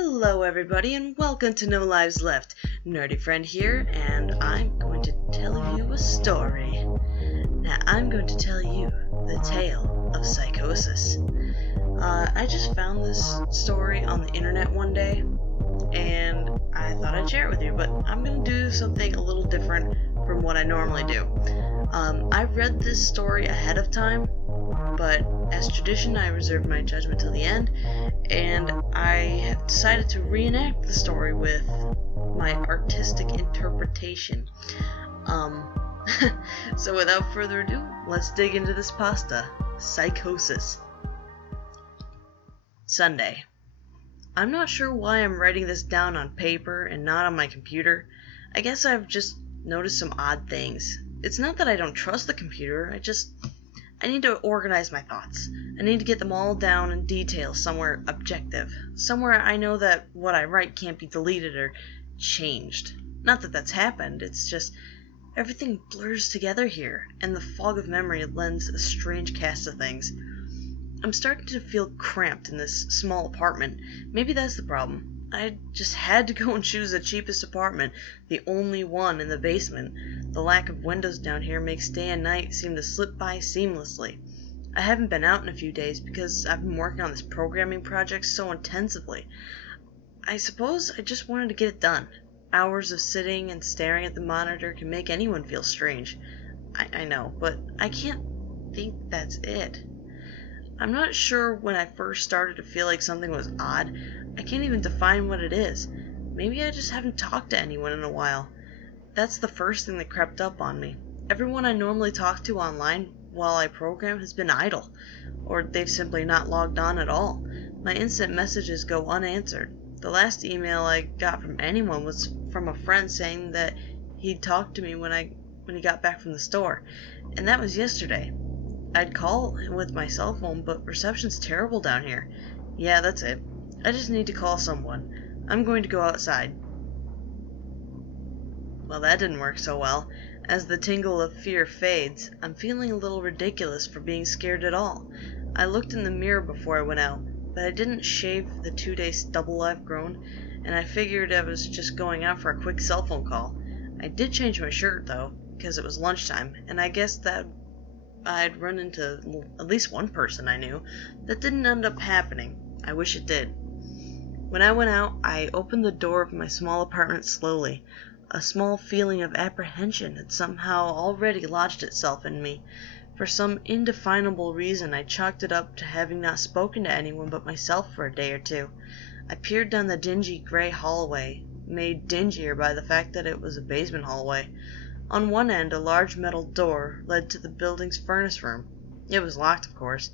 Hello everybody and welcome to No Lives Left. Nerdy Friend here, and I'm going to tell you a story. Now I'm going to tell you the tale of Psychosis. I just found this story on the internet one day and I thought I'd share it with you, but I'm going to do something a little different from what I normally do. I read this story ahead of time, but as tradition I reserved my judgment till the end, and I have decided to reenact the story with my artistic interpretation. So without further ado, let's dig into this pasta. Psychosis. Sunday. I'm not sure why I'm writing this down on paper and not on my computer. I guess I've just noticed some odd things. It's not that I don't trust the computer, I need to organize my thoughts. I need to get them all down in detail somewhere objective. Somewhere I know that what I write can't be deleted or changed. Not that that's happened, it's just everything blurs together here, and the fog of memory lends a strange cast of things. I'm starting to feel cramped in this small apartment. Maybe that's the problem. I just had to go and choose the cheapest apartment, the only one in the basement. The lack of windows down here makes day and night seem to slip by seamlessly. I haven't been out in a few days because I've been working on this programming project so intensively. I suppose I just wanted to get it done. Hours of sitting and staring at the monitor can make anyone feel strange. I know, but I can't think that's it. I'm not sure when I first started to feel like something was odd. I can't even define what it is. Maybe I just haven't talked to anyone in a while. That's the first thing that crept up on me. Everyone I normally talk to online while I program has been idle, or they've simply not logged on at all. My instant messages go unanswered. The last email I got from anyone was from a friend saying that he'd talk to me when he got back from the store, and that was yesterday. I'd call with my cell phone, but reception's terrible down here. Yeah, that's it. I just need to call someone. I'm going to go outside. Well, that didn't work so well. As the tingle of fear fades, I'm feeling a little ridiculous for being scared at all. I looked in the mirror before I went out, but I didn't shave the 2-day stubble I've grown, and I figured I was just going out for a quick cell phone call. I did change my shirt, though, because it was lunchtime, and I guess that I'd run into at least one person I knew. That didn't end up happening. I wish it did. When I went out, I opened the door of my small apartment slowly. A small feeling of apprehension had somehow already lodged itself in me. For some indefinable reason, I chalked it up to having not spoken to anyone but myself for a day or two. I peered down the dingy gray hallway, made dingier by the fact that it was a basement hallway. On one end, a large metal door led to the building's furnace room. It was locked, of course.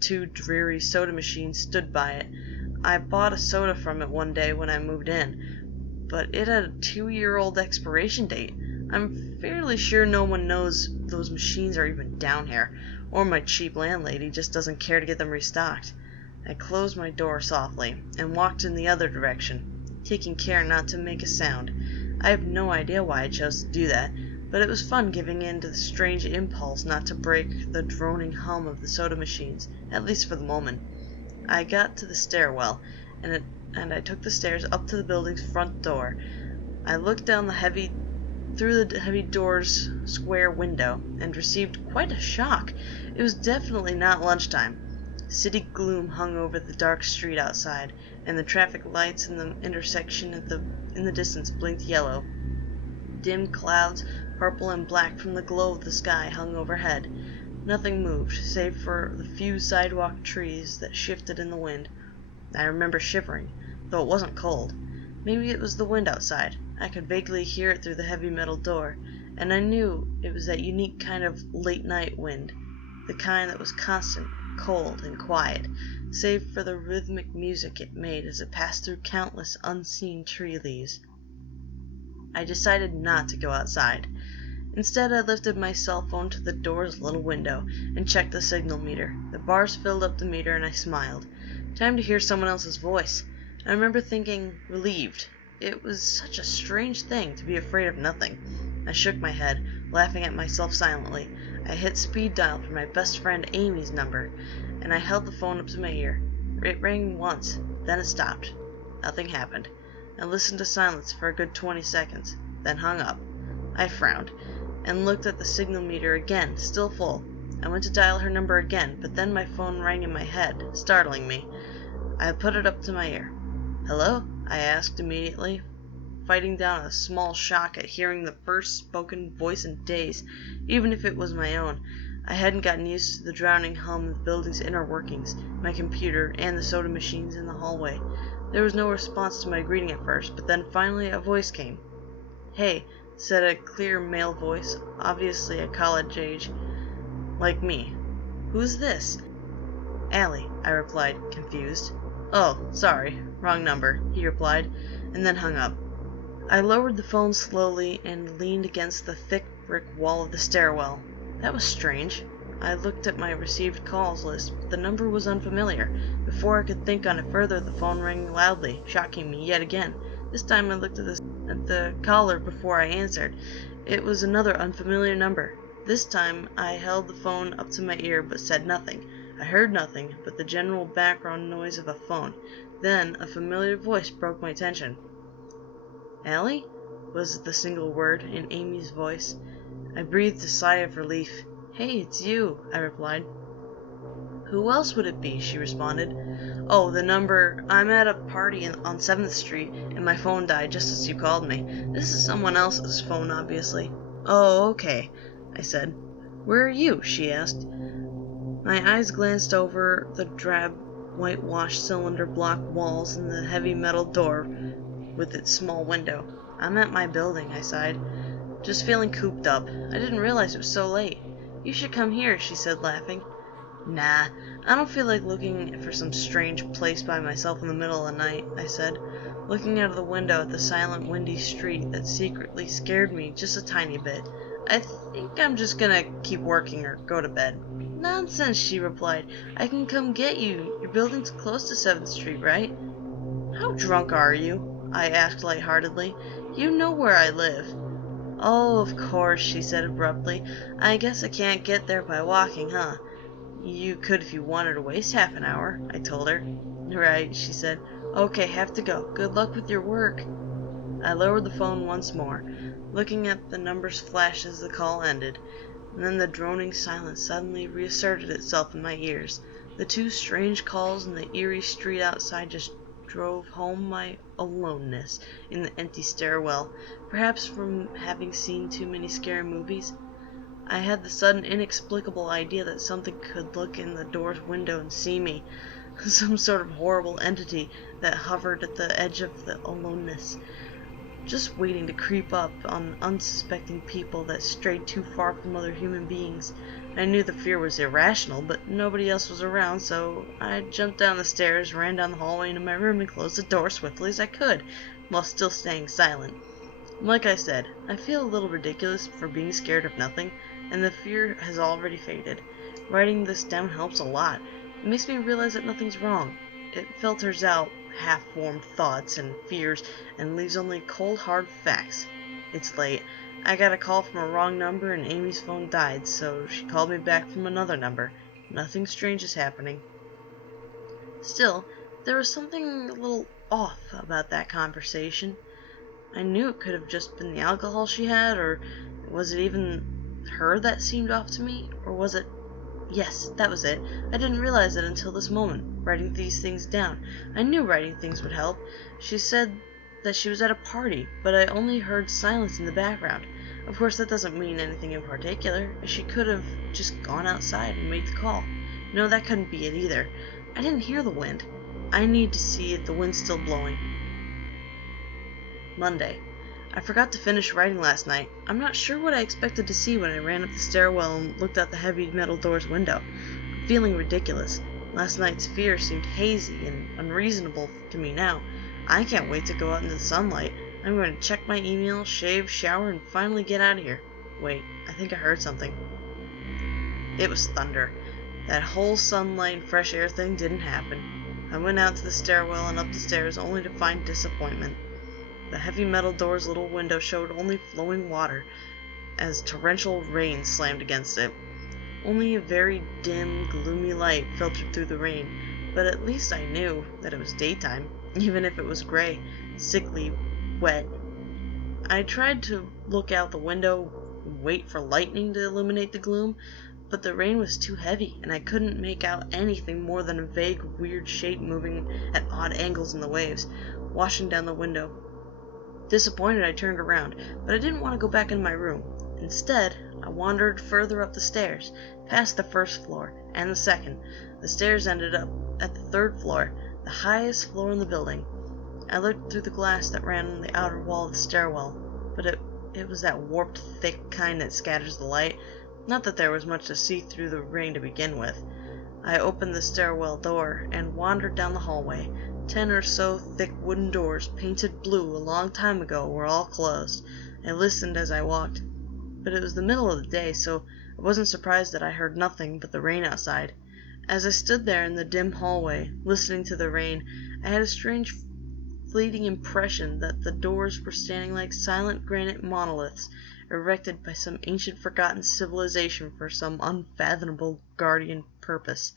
2 dreary soda machines stood by it. I bought a soda from it one day when I moved in, but it had a 2-year-old expiration date. I'm fairly sure no one knows those machines are even down here, or my cheap landlady just doesn't care to get them restocked. I closed my door softly and walked in the other direction, taking care not to make a sound. I have no idea why I chose to do that, but it was fun giving in to the strange impulse not to break the droning hum of the soda machines, at least for the moment. I got to the stairwell, and I took the stairs up to the building's front door. I looked down through the heavy door's square window, and received quite a shock. It was definitely not lunchtime. City gloom hung over the dark street outside, and the traffic lights in the intersection in the distance blinked yellow. Dim clouds, purple and black from the glow of the sky, hung overhead. Nothing moved, save for the few sidewalk trees that shifted in the wind. I remember shivering, though it wasn't cold. Maybe it was the wind outside. I could vaguely hear it through the heavy metal door, and I knew it was that unique kind of late-night wind, the kind that was constant, cold, and quiet, save for the rhythmic music it made as it passed through countless unseen tree leaves. I decided not to go outside. Instead, I lifted my cell phone to the door's little window and checked the signal meter. The bars filled up the meter and I smiled. Time to hear someone else's voice. I remember thinking relieved. It was such a strange thing to be afraid of nothing. I shook my head, laughing at myself silently. I hit speed dial for my best friend Amy's number, and I held the phone up to my ear. It rang once, then it stopped. Nothing happened. I listened to silence for a good 20 seconds, then hung up. I frowned, and looked at the signal meter again, still full. I went to dial her number again, but then my phone rang in my head, startling me. I put it up to my ear. "Hello?" I asked immediately, fighting down a small shock at hearing the first spoken voice in days, even if it was my own. I hadn't gotten used to the drowning hum of the building's inner workings, my computer, and the soda machines in the hallway. There was no response to my greeting at first, but then finally a voice came. "Hey," said a clear male voice, obviously at college age, like me. "Who's this?" "Allie," I replied, confused. "Oh, sorry, wrong number," he replied, and then hung up. I lowered the phone slowly and leaned against the thick brick wall of the stairwell. That was strange. I looked at my received calls list, but the number was unfamiliar. Before I could think on it further, the phone rang loudly, shocking me yet again. This time I looked at the caller before I answered. It was another unfamiliar number. This time I held the phone up to my ear but said nothing. I heard nothing but the general background noise of a phone. Then a familiar voice broke my tension. "Allie?" was the single word in Amy's voice. I breathed a sigh of relief. "Hey, it's you," I replied. "Who else would it be?" she responded. "Oh, the number. I'm at a party on 7th Street, and my phone died just as you called me. This is someone else's phone, obviously." "Oh, okay," I said. "Where are you?" she asked. My eyes glanced over the drab, whitewashed cylinder block walls and the heavy metal door with its small window. "I'm at my building," I sighed. "Just feeling cooped up. I didn't realize it was so late." "You should come here," she said, laughing. "Nah, I don't feel like looking for some strange place by myself in the middle of the night," I said, looking out of the window at the silent, windy street that secretly scared me just a tiny bit. "I think I'm just gonna keep working or go to bed." "Nonsense," she replied. "I can come get you. Your building's close to 7th Street, right?" "How drunk are you?" I asked lightheartedly. "You know where I live." "Oh, of course," she said abruptly. "I guess I can't get there by walking, huh?" "You could if you wanted to waste half an hour," I told her. "Right," she said. "Okay, have to go. Good luck with your work." I lowered the phone once more, looking at the numbers flash as the call ended. And then the droning silence suddenly reasserted itself in my ears. The two strange calls in the eerie street outside just drove home my aloneness in the empty stairwell, perhaps from having seen too many scary movies. I had the sudden inexplicable idea that something could look in the door's window and see me, some sort of horrible entity that hovered at the edge of the aloneness, just waiting to creep up on unsuspecting people that strayed too far from other human beings. I knew the fear was irrational, but nobody else was around, so I jumped down the stairs, ran down the hallway into my room, and closed the door swiftly as I could, while still staying silent. Like I said, I feel a little ridiculous for being scared of nothing, and the fear has already faded. Writing this down helps a lot. It makes me realize that nothing's wrong. It filters out half-formed thoughts and fears and leaves only cold, hard facts. It's late. I got a call from a wrong number and Amy's phone died, so she called me back from another number. Nothing strange is happening. Still, there was something a little off about that conversation. I knew it could have just been the alcohol she had, or was it even her that seemed off to me? Or was it... Yes, that was it. I didn't realize it until this moment, writing these things down. I knew writing things would help. She said that she was at a party, but I only heard silence in the background. Of course, that doesn't mean anything in particular. She could have just gone outside and made the call. No, that couldn't be it either. I didn't hear the wind. I need to see if the wind's still blowing. Monday. I forgot to finish writing last night. I'm not sure what I expected to see when I ran up the stairwell and looked out the heavy metal door's window. I'm feeling ridiculous. Last night's fear seemed hazy and unreasonable to me now. I can't wait to go out into the sunlight. I'm going to check my email, shave, shower, and finally get out of here. Wait, I think I heard something. It was thunder. That whole sunlight and fresh air thing didn't happen. I went out to the stairwell and up the stairs only to find disappointment. The heavy metal door's little window showed only flowing water, as torrential rain slammed against it. Only a very dim, gloomy light filtered through the rain, but at least I knew that it was daytime. even if it was gray, sickly, wet. I tried to look out the window and wait for lightning to illuminate the gloom, but the rain was too heavy, and I couldn't make out anything more than a vague, weird shape moving at odd angles in the waves, washing down the window. Disappointed, I turned around, but I didn't want to go back in my room. Instead, I wandered further up the stairs, past the first floor and the second. The stairs ended up at the third floor, the highest floor in the building. I looked through the glass that ran on the outer wall of the stairwell, but it was that warped, thick kind that scatters the light. Not that there was much to see through the rain to begin with. I opened the stairwell door and wandered down the hallway. 10 or so thick wooden doors, painted blue a long time ago, were all closed. I listened as I walked, but it was the middle of the day, so I wasn't surprised that I heard nothing but the rain outside. As I stood there in the dim hallway, listening to the rain, I had a strange fleeting impression that the doors were standing like silent granite monoliths, erected by some ancient forgotten civilization for some unfathomable guardian purpose.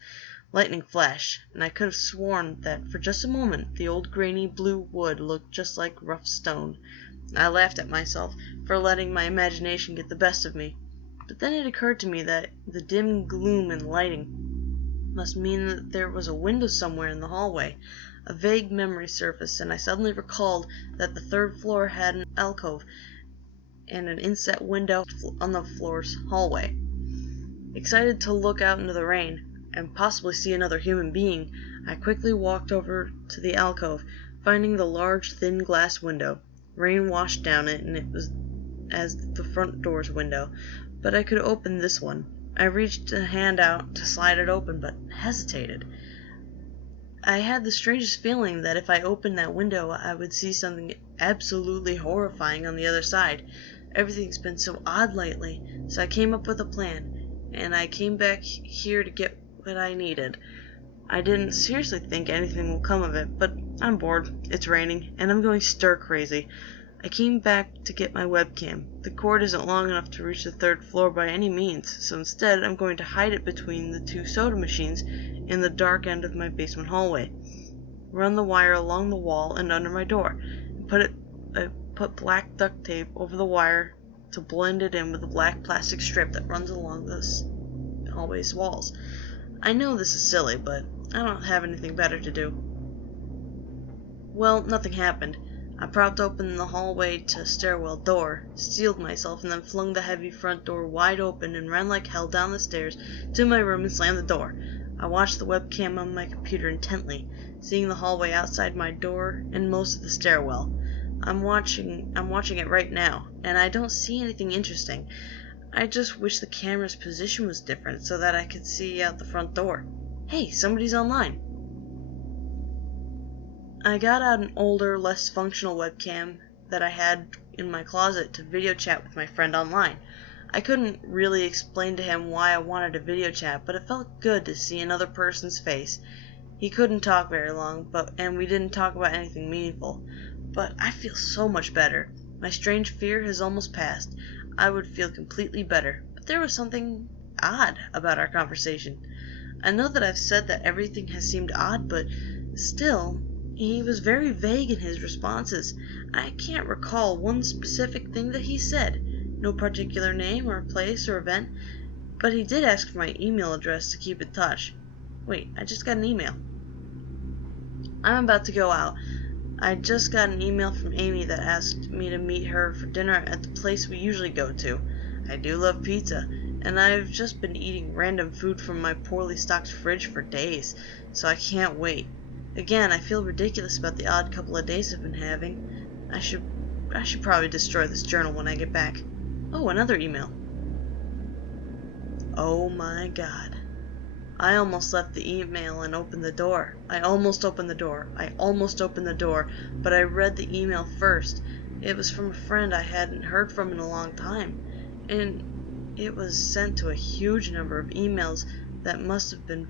Lightning flashed, and I could have sworn that for just a moment the old grainy blue wood looked just like rough stone. I laughed at myself for letting my imagination get the best of me. But then it occurred to me that the dim gloom and lighting must mean that there was a window somewhere in the hallway. A vague memory surfaced, and I suddenly recalled that the third floor had an alcove and an inset window on the floor's hallway. Excited to look out into the rain, and possibly see another human being, I quickly walked over to the alcove, finding the large, thin glass window. Rain washed down it, and it was as the front door's window, but I could open this one. I reached a hand out to slide it open, but hesitated. I had the strangest feeling that if I opened that window, I would see something absolutely horrifying on the other side. Everything's been so odd lately, so I came up with a plan, and I came back here to get what I needed. I didn't seriously think anything will come of it, but I'm bored, it's raining, and I'm going stir crazy. I came back to get my webcam. The cord isn't long enough to reach the third floor by any means, so instead I'm going to hide it between the 2 soda machines in the dark end of my basement hallway. Run the wire along the wall and under my door, and put black duct tape over the wire to blend it in with the black plastic strip that runs along this hallway's walls. I know this is silly, but I don't have anything better to do. Well, nothing happened. I propped open the hallway to stairwell door, steeled myself, and then flung the heavy front door wide open and ran like hell down the stairs to my room and slammed the door. I watched the webcam on my computer intently, seeing the hallway outside my door and most of the stairwell. I'm watching it right now, and I don't see anything interesting. I just wish the camera's position was different so that I could see out the front door. Hey, somebody's online. I got out an older, less functional webcam that I had in my closet to video chat with my friend online. I couldn't really explain to him why I wanted a video chat, but it felt good to see another person's face. He couldn't talk very long, and we didn't talk about anything meaningful. But I feel so much better. My strange fear has almost passed. I would feel completely better, but there was something odd about our conversation. I know that I've said that everything has seemed odd, but still, he was very vague in his responses. I can't recall one specific thing that he said. No particular name or place or event, but he did ask for my email address to keep in touch. Wait, I just got an email. I'm about to go out. I just got an email from Amy that asked me to meet her for dinner at the place we usually go to. I do love pizza, and I've just been eating random food from my poorly stocked fridge for days, so I can't wait. Again, I feel ridiculous about the odd couple of days I've been having. I should probably destroy this journal when I get back. Oh, another email. Oh my god. I almost left the email and opened the door. I almost opened the door, but I read the email first. It was from a friend I hadn't heard from in a long time, and it was sent to a huge number of emails that must have been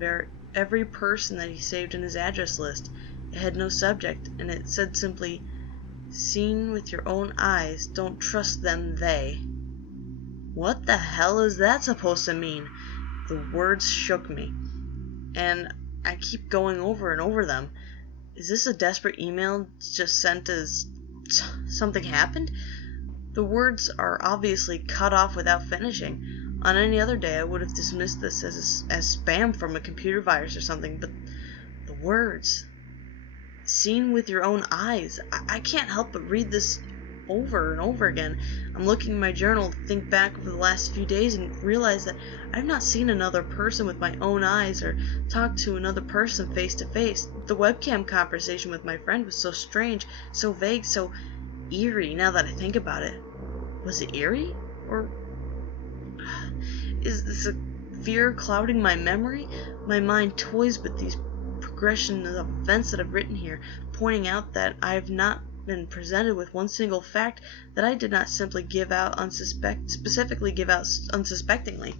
every person that he saved in his address list. It had no subject, and it said simply, "Seen with your own eyes, don't trust them, they." What the hell is that supposed to mean? The words shook me, and I keep going over and over them. Is this a desperate email just sent as something happened? The words are obviously cut off without finishing. On any other day, I would have dismissed this as spam from a computer virus or something, but the words, seen with your own eyes, I can't help but read this over and over again. I'm looking in my journal to think back over the last few days and realize that I've not seen another person with my own eyes or talked to another person face to face. The webcam conversation with my friend was so strange, so vague, so eerie now that I think about it. Was it eerie? Or is this a fear clouding my memory? My mind toys with these progression of events that I've written here, pointing out that I have not been presented with one single fact that I did not simply give out specifically give out unsuspectingly.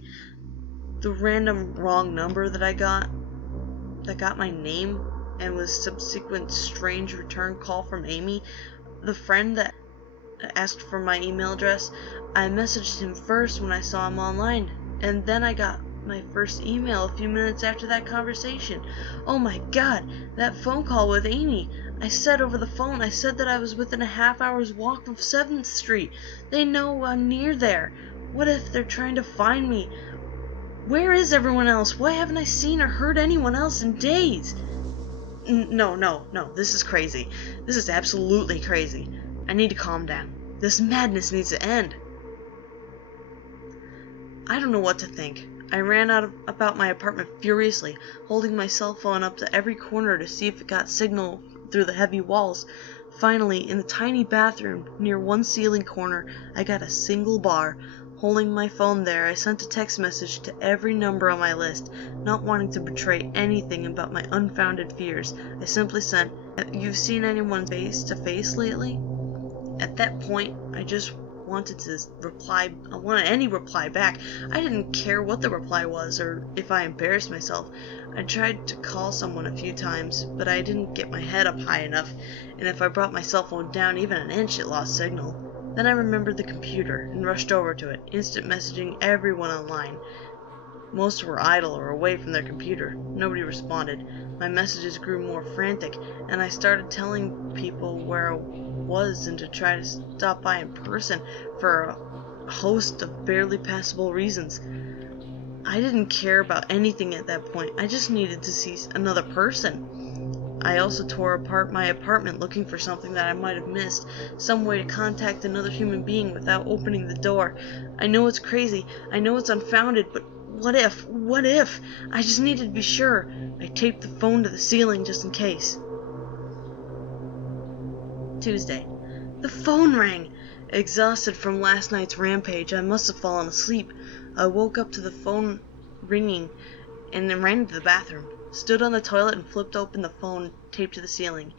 The random wrong number that got my name and was subsequent strange return call from Amy, the friend that asked for my email address. I messaged him first when I saw him online, and then I got my first email a few minutes after that conversation. Oh my god, that phone call with Amy. I said over the phone, I said that I was within a half-hour's walk of 7th Street. They know I'm near there. What if they're trying to find me? Where is everyone else? Why haven't I seen or heard anyone else in days? No, this is crazy. This is absolutely crazy. I need to calm down. This madness needs to end. I don't know what to think. I ran about my apartment furiously, holding my cell phone up to every corner to see if it got signal through the heavy walls. Finally, in the tiny bathroom, near one ceiling corner, I got a single bar. Holding my phone there, I sent a text message to every number on my list, not wanting to betray anything about my unfounded fears. I simply sent, "You've seen anyone face to face lately?" At that point, I just wanted to reply. I wanted any reply back. I didn't care what the reply was or if I embarrassed myself. I tried to call someone a few times, but I didn't get my head up high enough, and if I brought my cell phone down even an inch, it lost signal. Then I remembered the computer and rushed over to it, instant messaging everyone online. Most were idle or away from their computer. Nobody responded. My messages grew more frantic, and I started telling people where I was and to try to stop by in person for a host of barely passable reasons. I didn't care about anything at that point. I just needed to see another person. I also tore apart my apartment looking for something that I might have missed, some way to contact another human being without opening the door. I know it's crazy. I know it's unfounded, but what if? What if? I just needed to be sure. I taped the phone to the ceiling just in case. Tuesday. The phone rang. Exhausted from last night's rampage, I must have fallen asleep. I woke up to the phone ringing and then ran into the bathroom, stood on the toilet and flipped open the phone taped to the ceiling.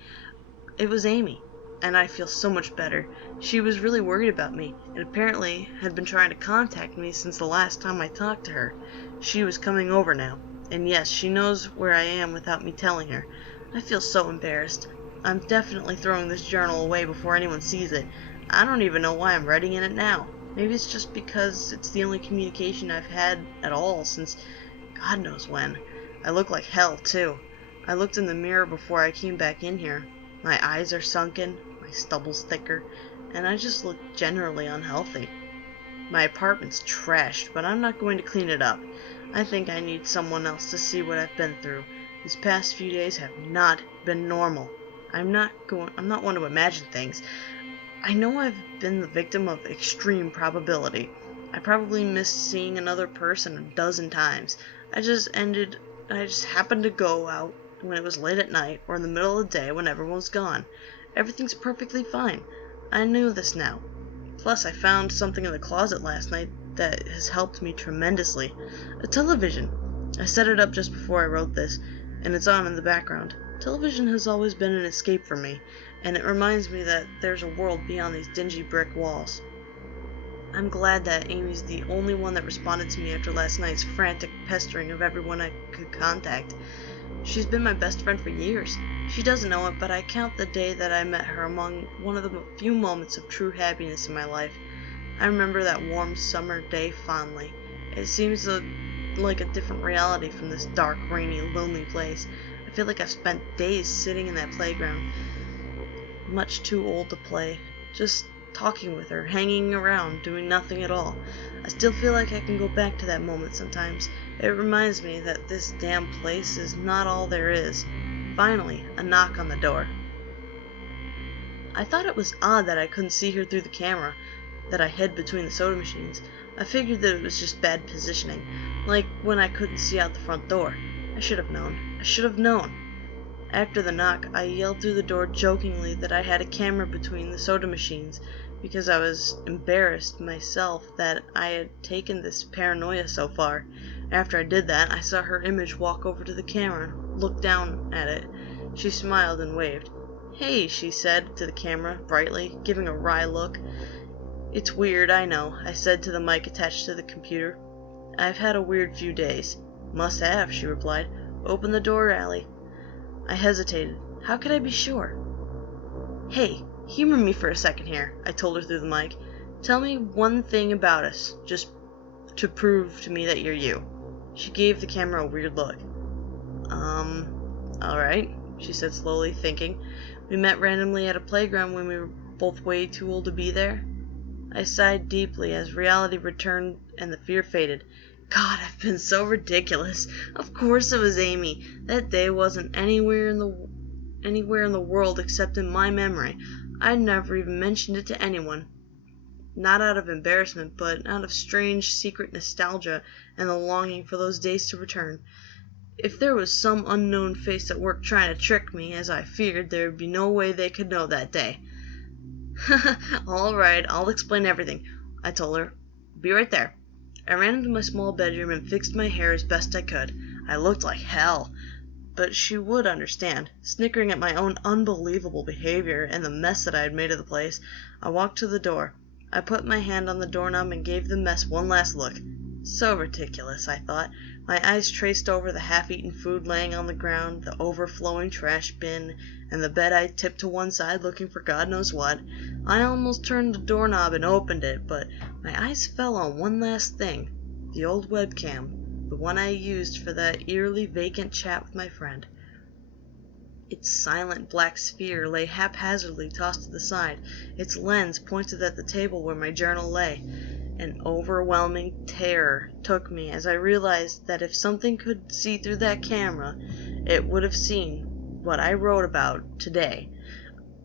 It was Amy, and I feel so much better. She was really worried about me, and apparently had been trying to contact me since the last time I talked to her. She was coming over now, and yes, she knows where I am without me telling her. I feel so embarrassed. I'm definitely throwing this journal away before anyone sees it. I don't even know why I'm writing in it now. Maybe it's just because it's the only communication I've had at all since God knows when. I look like hell, too. I looked in the mirror before I came back in here. My eyes are sunken, my stubble's thicker, and I just look generally unhealthy. My apartment's trashed, but I'm not going to clean it up. I think I need someone else to see what I've been through. These past few days have not been normal. I'm not one to imagine things. I know I've been the victim of extreme probability. I probably missed seeing another person a dozen times. I just happened to go out when it was late at night or in the middle of the day when everyone's gone. Everything's perfectly fine. I knew this now. Plus, I found something in the closet last night that has helped me tremendously. A television. I set it up just before I wrote this, and it's on in the background. Television has always been an escape for me, and it reminds me that there's a world beyond these dingy brick walls. I'm glad that Amy's the only one that responded to me after last night's frantic pestering of everyone I could contact. She's been my best friend for years. She doesn't know it, but I count the day that I met her among one of the few moments of true happiness in my life. I remember that warm summer day fondly. It seems like a different reality from this dark, rainy, lonely place. I feel like I've spent days sitting in that playground, much too old to play, just talking with her, hanging around, doing nothing at all. I still feel like I can go back to that moment sometimes. It reminds me that this damn place is not all there is. Finally, a knock on the door. I thought it was odd that I couldn't see her through the camera that I hid between the soda machines. I figured that it was just bad positioning, like when I couldn't see out the front door. I should have known. I should have known. After the knock, I yelled through the door jokingly that I had a camera between the soda machines because I was embarrassed myself that I had taken this paranoia so far. After I did that, I saw her image walk over to the camera and look down at it. She smiled and waved. "Hey," she said to the camera, brightly, giving a wry look. "It's weird, I know," I said to the mic attached to the computer. "I've had a weird few days." "Must have," she replied. "Open the door, Allie." I hesitated. How could I be sure? "Hey, humor me for a second here," I told her through the mic. "Tell me one thing about us, just to prove to me that you're you." She gave the camera a weird look. Alright," she said slowly, thinking. "We met randomly at a playground when we were both way too old to be there." I sighed deeply as reality returned and the fear faded. God, I've been so ridiculous. Of course it was Amy. That day wasn't anywhere in the world except in my memory. I'd never even mentioned it to anyone. Not out of embarrassment, but out of strange, secret nostalgia and the longing for those days to return. If there was some unknown face at work trying to trick me, as I feared, there would be no way they could know that day. "All right, I'll explain everything," I told her. "Be right there." I ran into my small bedroom and fixed my hair as best I could. I looked like hell, but she would understand. Snickering at my own unbelievable behavior and the mess that I had made of the place, I walked to the door. I put my hand on the doorknob and gave the mess one last look. So ridiculous, I thought. My eyes traced over the half-eaten food laying on the ground, the overflowing trash bin, and the bed I tipped to one side looking for God knows what. I almost turned the doorknob and opened it, but my eyes fell on one last thing. The old webcam, the one I used for that eerily vacant chat with my friend. Its silent black sphere lay haphazardly tossed to the side. Its lens pointed at the table where my journal lay. An overwhelming terror took me as I realized that if something could see through that camera, it would have seen what I wrote about today.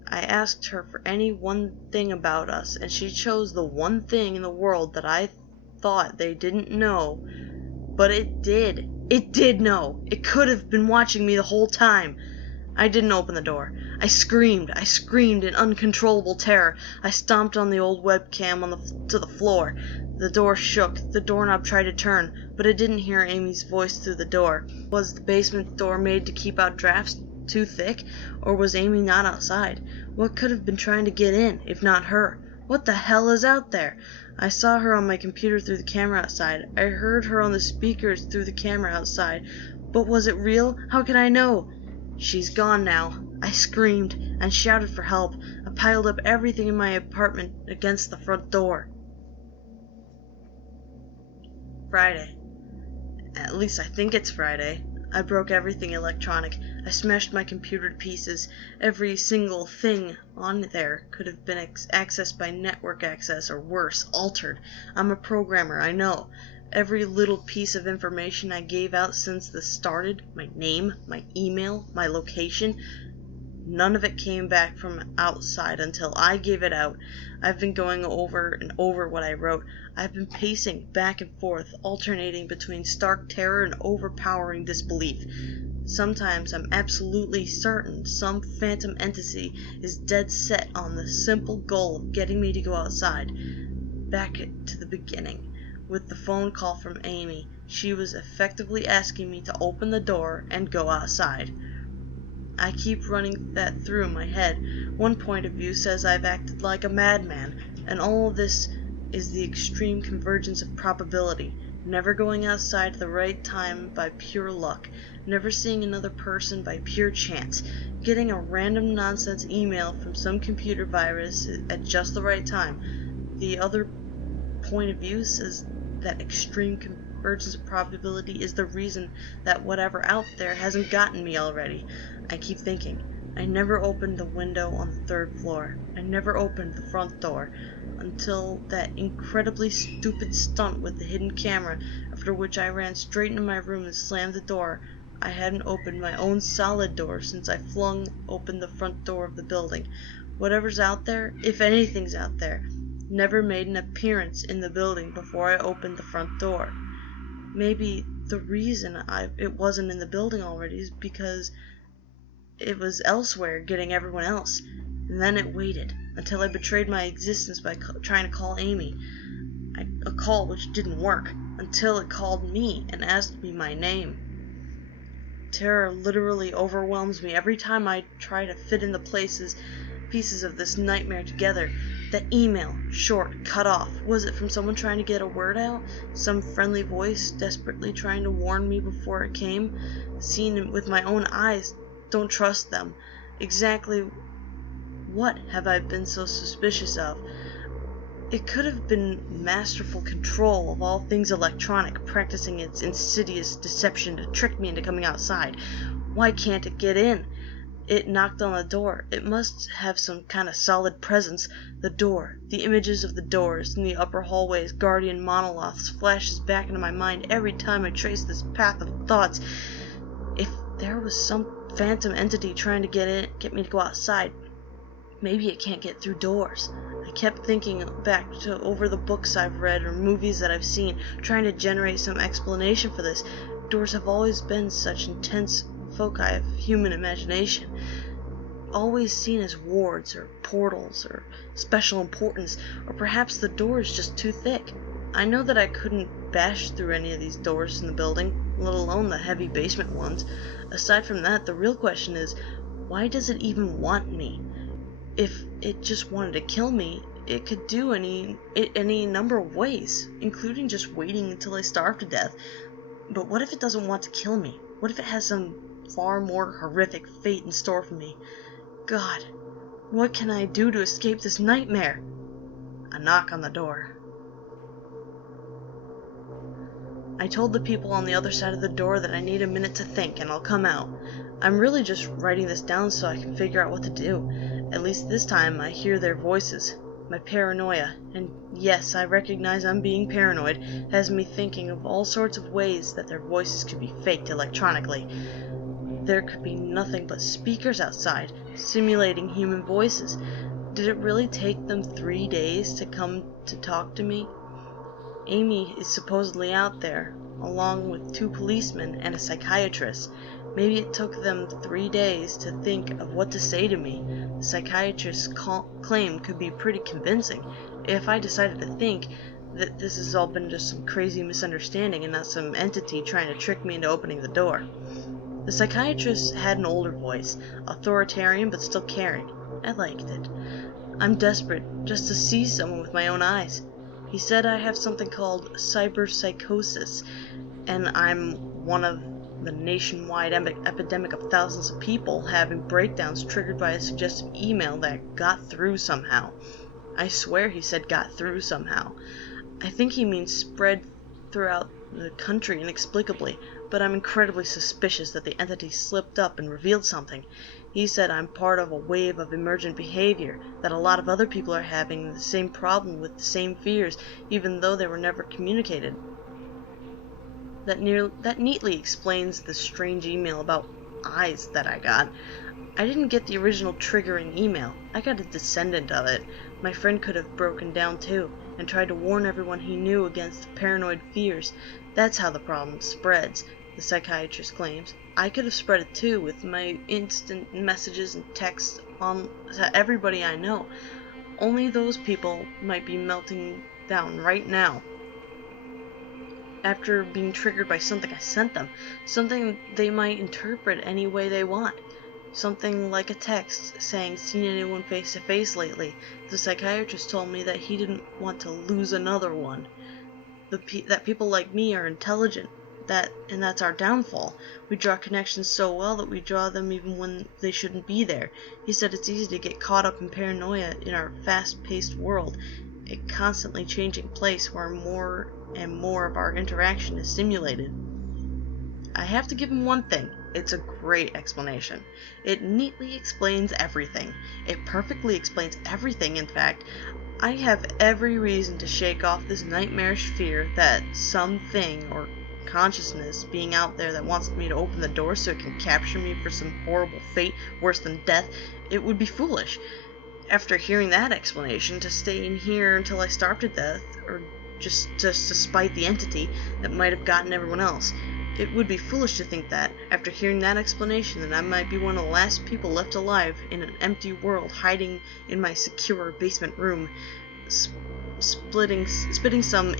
I asked her for any one thing about us, and she chose the one thing in the world that I thought they didn't know. But it did. It did know. It could have been watching me the whole time. I didn't open the door. I screamed in uncontrollable terror. I stomped on the old webcam to the floor. The door shook. The doorknob tried to turn, but I didn't hear Amy's voice through the door. Was the basement door made to keep out drafts too thick, or was Amy not outside? What could have been trying to get in, if not her? What the hell is out there? I saw her on my computer through the camera outside. I heard her on the speakers through the camera outside. But was it real? How could I know? She's gone now. I screamed and shouted for help. I piled up everything in my apartment against the front door. Friday. At least I think it's Friday. I broke everything electronic. I smashed my computer to pieces. Every single thing on there could have been accessed by network access, or worse, altered. I'm a programmer, I know. Every little piece of information I gave out since this started, my name, my email, my location, none of it came back from outside until I gave it out. I've been going over and over what I wrote. I've been pacing back and forth, alternating between stark terror and overpowering disbelief. Sometimes I'm absolutely certain some phantom entity is dead set on the simple goal of getting me to go outside. Back to the beginning. With the phone call from Amy, she was effectively asking me to open the door and go outside. I keep running that through my head. One point of view says I've acted like a madman, and all of this is the extreme convergence of probability. Never going outside at the right time by pure luck. Never seeing another person by pure chance. Getting a random nonsense email from some computer virus at just the right time. The other point of view says that extreme emergence probability is the reason that whatever out there hasn't gotten me already. I keep thinking. I never opened the window on the 3rd floor. I never opened the front door until that incredibly stupid stunt with the hidden camera, after which I ran straight into my room and slammed the door. I hadn't opened my own solid door since I flung open the front door of the building. Whatever's out there, if anything's out there, never made an appearance in the building before I opened the front door. Maybe the reason it wasn't in the building already is because it was elsewhere getting everyone else, and then it waited until I betrayed my existence by trying to call Amy. A call which didn't work, until it called me and asked me my name. Terror literally overwhelms me every time I try to fit in the pieces of this nightmare together. That email, short, cut off. Was it from someone trying to get a word out? Some friendly voice desperately trying to warn me before it came? Seen with my own eyes, don't trust them. Exactly what have I been so suspicious of? It could have been masterful control of all things electronic, practicing its insidious deception to trick me into coming outside. Why can't it get in? It knocked on the door. It must have some kind of solid presence. The door, the images of the doors in the upper hallway's guardian monoliths flashes back into my mind every time I trace this path of thoughts. If there was some phantom entity trying to get me to go outside, maybe it can't get through doors. I kept thinking back over the books I've read or movies that I've seen, trying to generate some explanation for this. Doors have always been such intense foci of human imagination, always seen as wards or portals or special importance, or perhaps the door is just too thick. I know that I couldn't bash through any of these doors in the building, let alone the heavy basement ones. Aside from that, the real question is, why does it even want me? If it just wanted to kill me, it could do any number of ways, including just waiting until I starve to death. But what if it doesn't want to kill me? What if it has some far more horrific fate in store for me? God, what can I do to escape this nightmare? A knock on the door. I told the people on the other side of the door that I need a minute to think and I'll come out. I'm really just writing this down so I can figure out what to do. At least this time I hear their voices. My paranoia, and yes, I recognize I'm being paranoid, has me thinking of all sorts of ways that their voices could be faked electronically. There could be nothing but speakers outside, simulating human voices. Did it really take them 3 days to come to talk to me? Amy is supposedly out there, along with 2 policemen and a psychiatrist. Maybe it took them 3 days to think of what to say to me. The psychiatrist's claim could be pretty convincing. If I decided to think that this has all been just some crazy misunderstanding and not some entity trying to trick me into opening the door. The psychiatrist had an older voice, authoritarian but still caring. I liked it. I'm desperate just to see someone with my own eyes. He said I have something called Psychosis, and I'm one of the nationwide epidemic of thousands of people having breakdowns triggered by a suggestive email that got through somehow. I swear he said got through somehow. I think he means spread throughout the country inexplicably, but I'm incredibly suspicious that the entity slipped up and revealed something. He said I'm part of a wave of emergent behavior, that a lot of other people are having the same problem with the same fears, even though they were never communicated. That neatly explains the strange email about eyes that I got. I didn't get the original triggering email. I got a descendant of it. My friend could have broken down too, and tried to warn everyone he knew against paranoid fears. That's how the problem spreads, the psychiatrist claims. I could have spread it too with my instant messages and texts to everybody I know. Only those people might be melting down right now after being triggered by something I sent them, something they might interpret any way they want. Something like a text saying, "Seen anyone face to face lately?" The psychiatrist told me that he didn't want to lose another one. That people like me are intelligent, and that's our downfall. We draw connections so well that we draw them even when they shouldn't be there. He said it's easy to get caught up in paranoia in our fast-paced world. a constantly changing place where more and more of our interaction is simulated. I have to give him one thing. It's a great explanation. It neatly explains everything. It perfectly explains everything, in fact. I have every reason to shake off this nightmarish fear that something or consciousness being out there that wants me to open the door so it can capture me for some horrible fate worse than death. It would be foolish, after hearing that explanation, to stay in here until I starve to death, or just to spite the entity that might have gotten everyone else. It would be foolish to think that, after hearing that explanation, that I might be one of the last people left alive in an empty world, hiding in my secure basement room, spitting some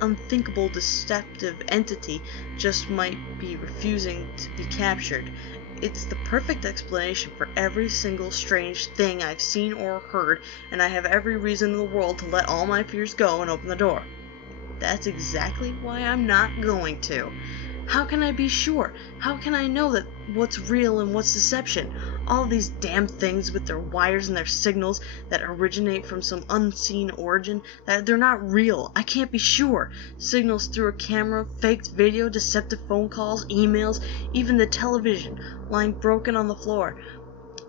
unthinkable deceptive entity just might be refusing to be captured. It's the perfect explanation for every single strange thing I've seen or heard, and I have every reason in the world to let all my fears go and open the door. That's exactly why I'm not going to. How can I be sure? How can I know that what's real and what's deception? All these damn things with their wires and their signals that originate from some unseen origin, that they're not real. I can't be sure. Signals through a camera, faked video, deceptive phone calls, emails, even the television lying broken on the floor.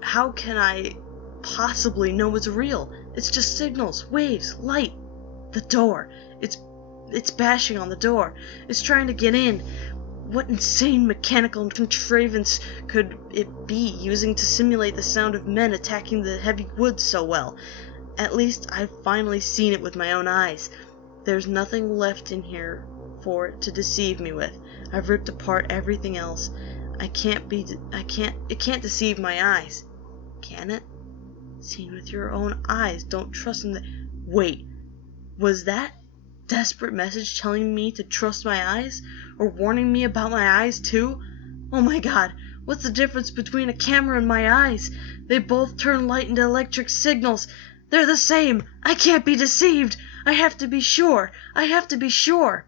How can I possibly know it's real? It's just signals, waves, light. The door. It's bashing on the door. It's trying to get in. What insane mechanical contrivance could it be using to simulate the sound of men attacking the heavy wood so well? At least I've finally seen it with my own eyes. There's nothing left in here for it to deceive me with. I've ripped apart everything else. It can't deceive my eyes. Can it? Seen with your own eyes. Don't trust in the... Wait, was that desperate message telling me to trust my eyes? Or warning me about my eyes too? Oh my god, what's the difference between a camera and my eyes? They both turn light into electric signals. They're the same. I can't be deceived. I have to be sure. I have to be sure.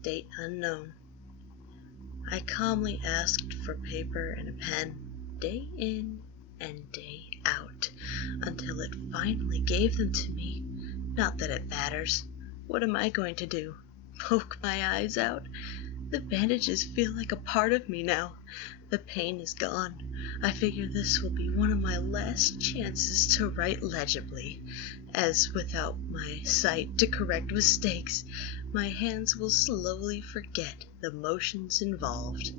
Date unknown. I calmly asked for paper and a pen, day in and day out, until it finally gave them to me. Not that it matters. What am I going to do? Poke my eyes out? The bandages feel like a part of me now. The pain is gone. I figure this will be one of my last chances to write legibly, as without my sight to correct mistakes, my hands will slowly forget the motions involved.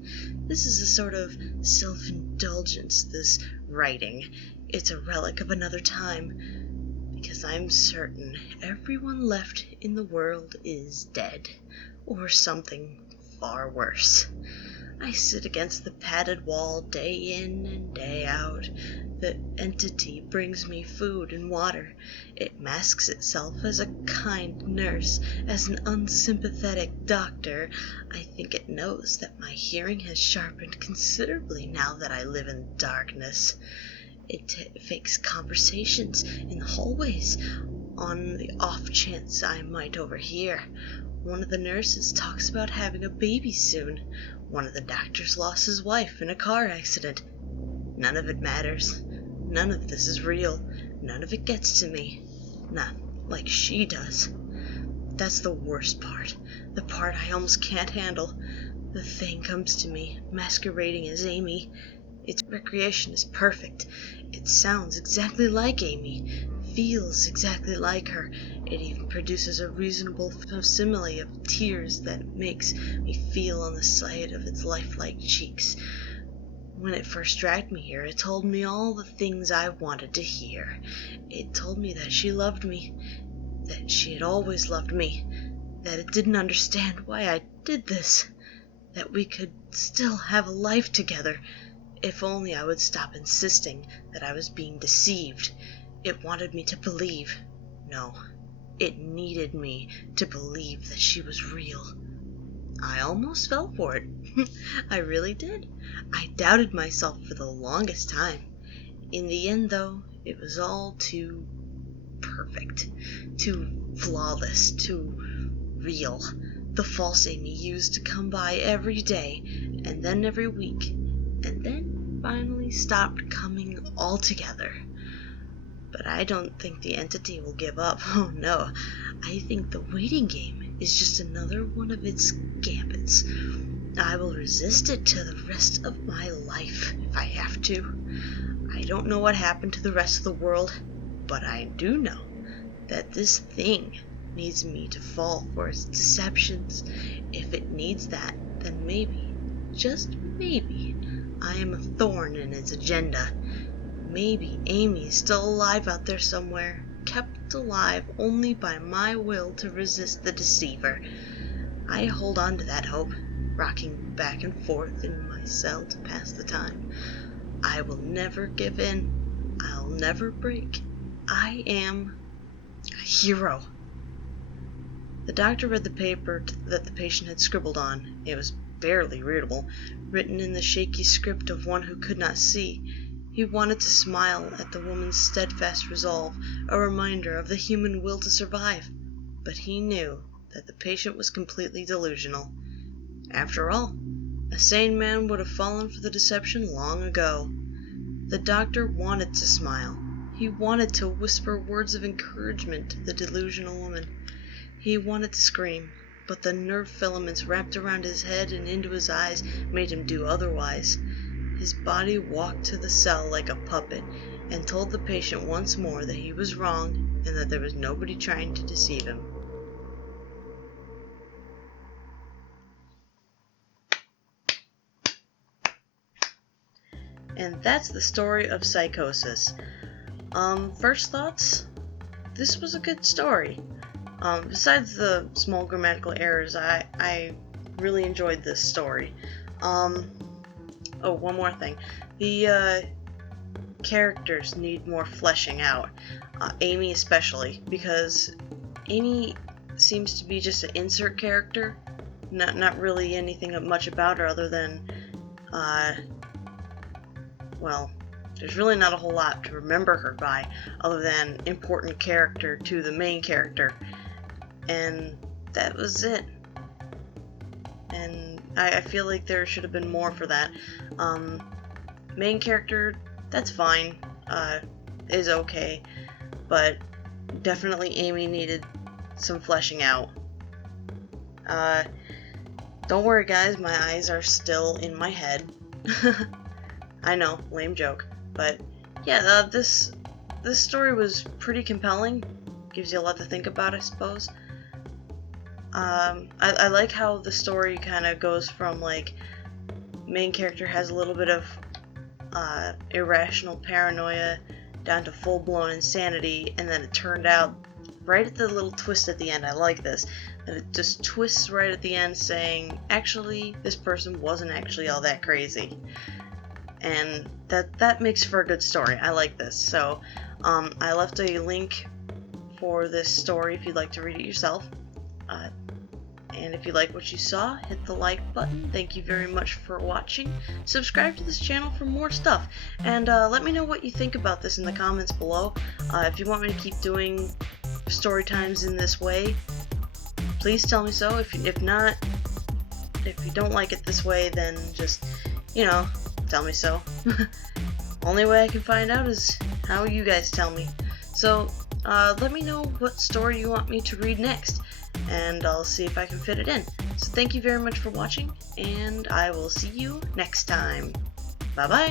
This is a sort of self-indulgence, this writing. It's a relic of another time, because I'm certain everyone left in the world is dead, or something far worse. I sit against the padded wall day in and day out. The entity brings me food and water. It masks itself as a kind nurse, as an unsympathetic doctor. I think it knows that my hearing has sharpened considerably now that I live in darkness. It fakes conversations in the hallways on the off chance I might overhear. One of the nurses talks about having a baby soon. One of the doctors lost his wife in a car accident. None of it matters. None of this is real. None of it gets to me. Not like she does. That's the worst part. The part I almost can't handle. The thing comes to me, masquerading as Amy. Its recreation is perfect. It sounds exactly like Amy, feels exactly like her. It even produces a reasonable facsimile of tears that makes me feel on the side of its lifelike cheeks. When it first dragged me here, it told me all the things I wanted to hear. It told me that she loved me, that she had always loved me, that it didn't understand why I did this, that we could still have a life together, if only I would stop insisting that I was being deceived. It wanted me to believe. No, it needed me to believe that she was real. I almost fell for it. I really did. I doubted myself for the longest time. In the end, though, it was all too perfect, too flawless, too real. The false Amy used to come by every day, and then every week, and then finally stopped coming altogether. But I don't think the entity will give up. Oh no, I think the waiting game is just another one of its gambits. I will resist it to the rest of my life if I have to. I don't know what happened to the rest of the world, but I do know that this thing needs me to fall for its deceptions. If it needs that, then maybe, just maybe, I am a thorn in its agenda. Maybe Amy is still alive out there somewhere, kept alive only by my will to resist the deceiver. I hold on to that hope, rocking back and forth in my cell to pass the time. I will never give in. I'll never break. I am a hero. The doctor read the paper that the patient had scribbled on. It was barely readable, written in the shaky script of one who could not see. He wanted to smile at the woman's steadfast resolve, a reminder of the human will to survive, but he knew that the patient was completely delusional. After all, a sane man would have fallen for the deception long ago. The doctor wanted to smile. He wanted to whisper words of encouragement to the delusional woman. He wanted to scream, but the nerve filaments wrapped around his head and into his eyes made him do otherwise. His body walked to the cell like a puppet and told the patient once more that he was wrong and that there was nobody trying to deceive him. And that's the story of Psychosis. First thoughts? This was a good story. Besides the small grammatical errors, I really enjoyed this story. Oh, one more thing. The characters need more fleshing out. Amy especially, because Amy seems to be just an insert character. Not really anything much about her other than, well, there's really not a whole lot to remember her by, other than important character to the main character. And that was it. And I feel like there should have been more for that. Main character, that's fine, is okay, but definitely Amy needed some fleshing out. Don't worry guys, my eyes are still in my head. I know, lame joke, but yeah, this story was pretty compelling. Gives you a lot to think about, I suppose. I like how the story kind of goes from, like, main character has a little bit of irrational paranoia down to full-blown insanity, and then it turned out right at the little twist at the end. I like this, that it just twists right at the end saying, actually, this person wasn't actually all that crazy. And that makes for a good story. I like this. So I left a link for this story if you'd like to read it yourself. And if you like what you saw, hit the like button. Thank you very much for watching. Subscribe to this channel for more stuff. And let me know what you think about this in the comments below. If you want me to keep doing story times in this way, please tell me so. If not, if you don't like it this way, then just, tell me so. Only way I can find out is how you guys tell me. So let me know what story you want me to read next, and I'll see if I can fit it in. So thank you very much for watching, and I will see you next time. Bye bye.